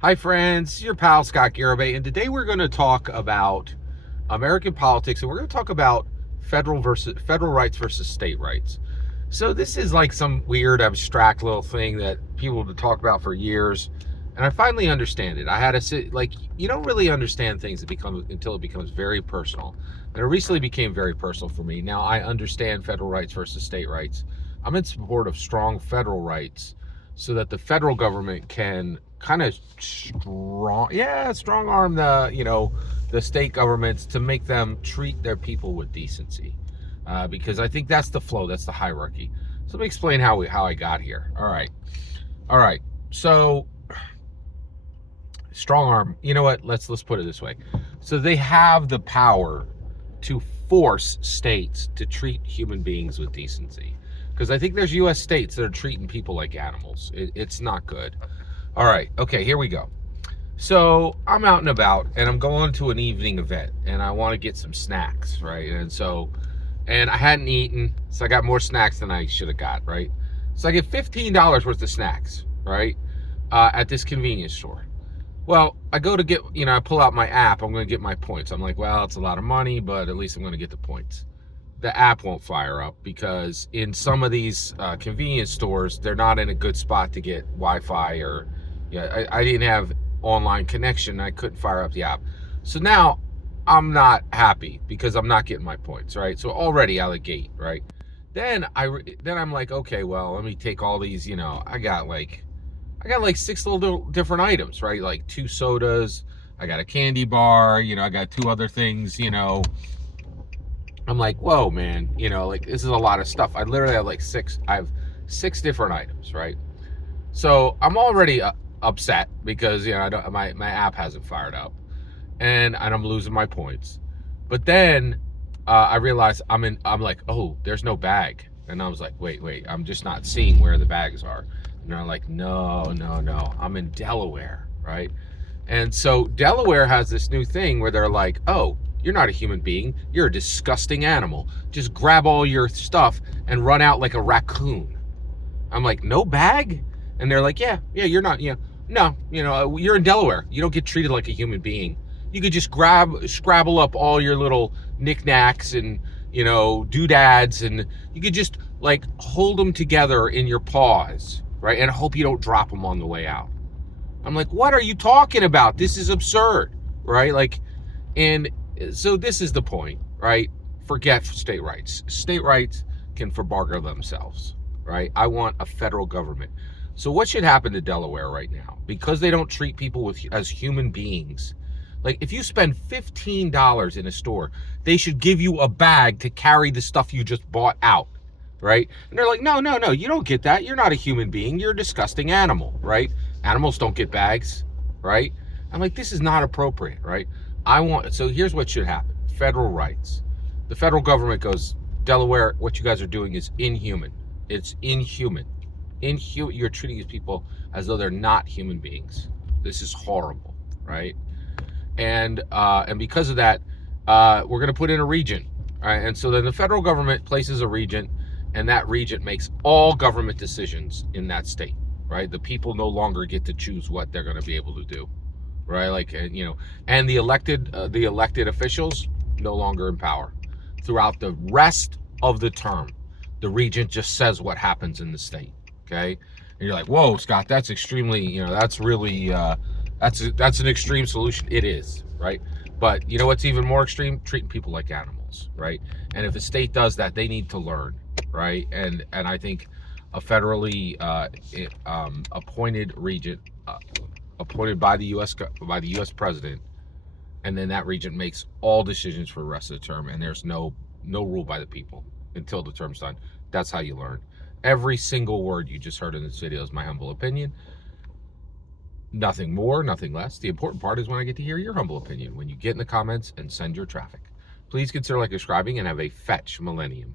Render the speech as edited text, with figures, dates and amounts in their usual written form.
Hi friends, your pal Scott Garibay, and today we're going to talk about American politics, and we're going to talk about federal rights versus state rights. So this is like some weird abstract little thing that people have talked about for years, and I finally understand it. I had to sit like you don't really understand things until it becomes very personal, and it recently became very personal for me. Now I understand federal rights versus state rights. I'm in support of strong federal rights so that the federal government can kind of strong arm the state governments to make them treat their people with decency, because I think that's the flow, that's the hierarchy. So let me explain how I got here. All right. So strong arm. You know what? Let's put it this way. So they have the power to force states to treat human beings with decency. Because I think there's U.S. states that are treating people like animals. It's not good. All right. Okay, here we go. So I'm out and about, and I'm going to an evening event, and I want to get some snacks, right? And I hadn't eaten, so I got more snacks than I should have got, right? So I get $15 worth of snacks, right, at this convenience store. Well, I go to get, I pull out my app. I'm going to get my points. I'm like, well, it's a lot of money, but at least I'm going to get the points. The app won't fire up because in some of these convenience stores, they're not in a good spot to get Wi-Fi or, I didn't have online connection. I couldn't fire up the app. So now I'm not happy because I'm not getting my points, right? So already out of the gate, right? Then I'm like, okay, well, let me take all these, I got like 6 little different items, right? Like 2 sodas, I got a candy bar, I got 2 other things, I'm like, whoa, man, like this is a lot of stuff. I literally have I have 6 different items, right? So I'm already upset because, my app hasn't fired up and I'm losing my points. But then I realized I'm like, oh, there's no bag. And I was like, wait, I'm just not seeing where the bags are. And they're like, no, I'm in Delaware, right? And so Delaware has this new thing where they're like, oh, you're not a human being. You're a disgusting animal. Just grab all your stuff and run out like a raccoon. I'm like, no bag? And they're like, yeah, you're not, no, you're in Delaware. You don't get treated like a human being. You could just scrabble up all your little knickknacks and, doodads, and you could just like hold them together in your paws, right? And hope you don't drop them on the way out. I'm like, what are you talking about? This is absurd, right? Like, and so this is the point, right? Forget state rights. State rights can forbargo themselves, right? I want a federal government. So what should happen to Delaware right now? Because they don't treat people as human beings. Like if you spend $15 in a store, they should give you a bag to carry the stuff you just bought out, right? And they're like, no, you don't get that. You're not a human being. You're a disgusting animal, right? Animals don't get bags, right? I'm like, this is not appropriate, right? So here's what should happen. Federal rights. The federal government goes, Delaware, what you guys are doing is inhuman. It's inhuman. You're treating these people as though they're not human beings. This is horrible, right? And because of that, we're going to put in a regent, right? And so then the federal government places a regent, and that regent makes all government decisions in that state, right? The people no longer get to choose what they're going to be able to do, right? Like, and the elected officials no longer in power throughout the rest of the term. The regent just says what happens in the state. Okay, and you're like, whoa, Scott, that's extremely, that's really, that's an extreme solution. It is, right? But you know what's even more extreme? Treating people like animals, right? And if a state does that, they need to learn, right? And I think a federally appointed regent, appointed by the U.S. president, and then that regent makes all decisions for the rest of the term, and there's no rule by the people until the term's done. That's how you learn. Every single word you just heard in this video is my humble opinion. Nothing more, nothing less. The important part is when I get to hear your humble opinion, when you get in the comments and send your traffic. Please consider subscribing and have a fetch millennium.